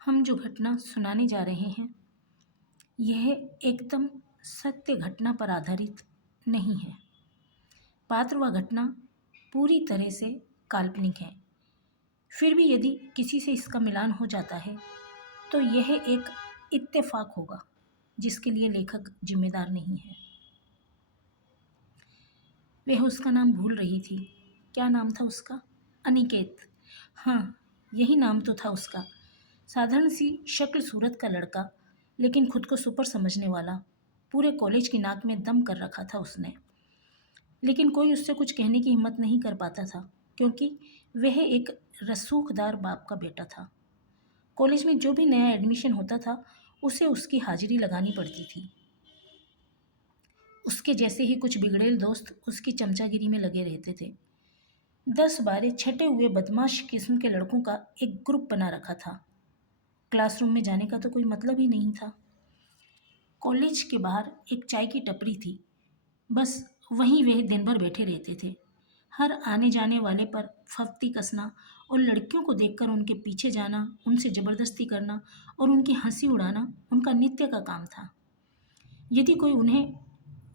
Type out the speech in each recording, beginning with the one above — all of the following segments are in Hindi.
हम जो घटना सुनाने जा रहे हैं यह एकदम सत्य घटना पर आधारित नहीं है। पात्र व घटना पूरी तरह से काल्पनिक है। फिर भी यदि किसी से इसका मिलान हो जाता है तो यह एक इत्तेफाक होगा जिसके लिए लेखक जिम्मेदार नहीं है। वह उसका नाम भूल रही थी। क्या नाम था उसका? अनिकेत। हाँ, यही नाम तो था उसका। साधारण सी शक्ल सूरत का लड़का, लेकिन खुद को सुपर समझने वाला। पूरे कॉलेज की नाक में दम कर रखा था उसने, लेकिन कोई उससे कुछ कहने की हिम्मत नहीं कर पाता था क्योंकि वह एक रसूखदार बाप का बेटा था। कॉलेज में जो भी नया एडमिशन होता था उसे उसकी हाजिरी लगानी पड़ती थी। उसके जैसे ही कुछ बिगड़ेल दोस्त उसकी चमचागिरी में लगे रहते थे। 10-12 छटे हुए बदमाश किस्म के लड़कों का एक ग्रुप बना रखा था। क्लासरूम में जाने का तो कोई मतलब ही नहीं था। कॉलेज के बाहर एक चाय की टपरी थी, बस वहीं वे दिन भर बैठे रहते थे। हर आने जाने वाले पर फफ्ती कसना और लड़कियों को देखकर उनके पीछे जाना, उनसे ज़बरदस्ती करना और उनकी हंसी उड़ाना उनका नित्य का काम था। यदि कोई उन्हें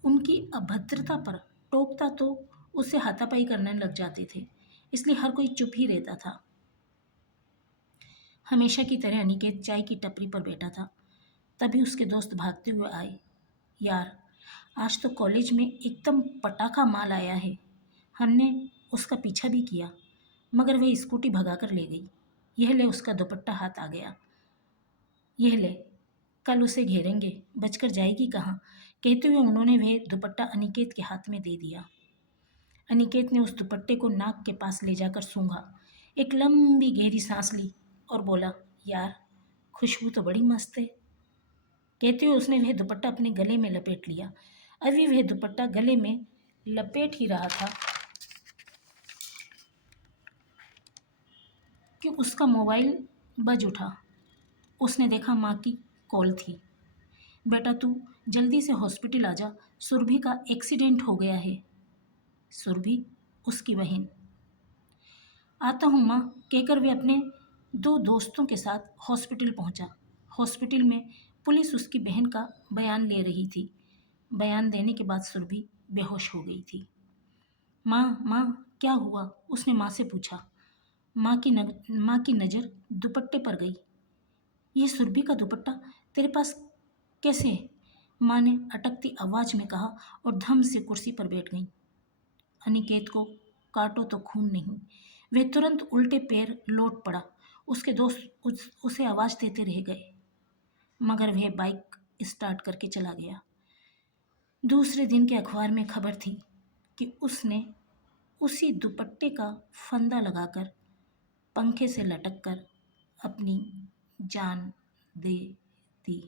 उनकी अभद्रता पर टोकता तो उससे हाथापाई करने लग जाते थे, इसलिए हर कोई चुप ही रहता था। हमेशा की तरह अनिकेत चाय की टपरी पर बैठा था। तभी उसके दोस्त भागते हुए आए। यार, आज तो कॉलेज में एकदम पटाखा माल आया है। हमने उसका पीछा भी किया, मगर वह स्कूटी भगाकर ले गई। यह ले उसका दुपट्टा हाथ आ गया। यह ले, कल उसे घेरेंगे, बचकर जाएगी कहाँ। कहते हुए उन्होंने वह दुपट्टा अनिकेत के हाथ में दे दिया। अनिकेत ने उस दुपट्टे को नाक के पास ले जाकर सूंघा, एक लंबी गहरी सांस ली और बोला, यार, खुशबू तो बड़ी मस्त है। कहते हुए उसने वह दुपट्टा अपने गले में लपेट लिया। अभी वह दुपट्टा गले में लपेट ही रहा था कि उसका मोबाइल बज उठा। उसने देखा माँ की कॉल थी। बेटा, तू जल्दी से हॉस्पिटल आ जा, सुरभि का एक्सीडेंट हो गया है। सुरभि, उसकी बहन। आता हूँ माँ, कहकर वे अपने 2 दोस्तों के साथ हॉस्पिटल पहुँचा। हॉस्पिटल में पुलिस उसकी बहन का बयान ले रही थी। बयान देने के बाद सुरभि बेहोश हो गई थी। माँ माँ, क्या हुआ? उसने माँ से पूछा। माँ की नज़र दुपट्टे पर गई। ये सुरभि का दुपट्टा तेरे पास कैसे है? माँ ने अटकती आवाज़ में कहा और धम से कुर्सी पर बैठ गई। अनिकेत को काटो तो खून नहीं। वह तुरंत उल्टे पैर लौट पड़ा। उसके दोस्त उसे आवाज़ देते रह गए, मगर वह बाइक स्टार्ट करके चला गया। दूसरे दिन के अखबार में खबर थी कि उसने उसी दुपट्टे का फंदा लगाकर पंखे से लटक कर अपनी जान दे दी।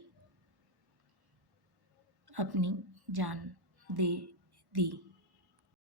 अपनी जान दे दी।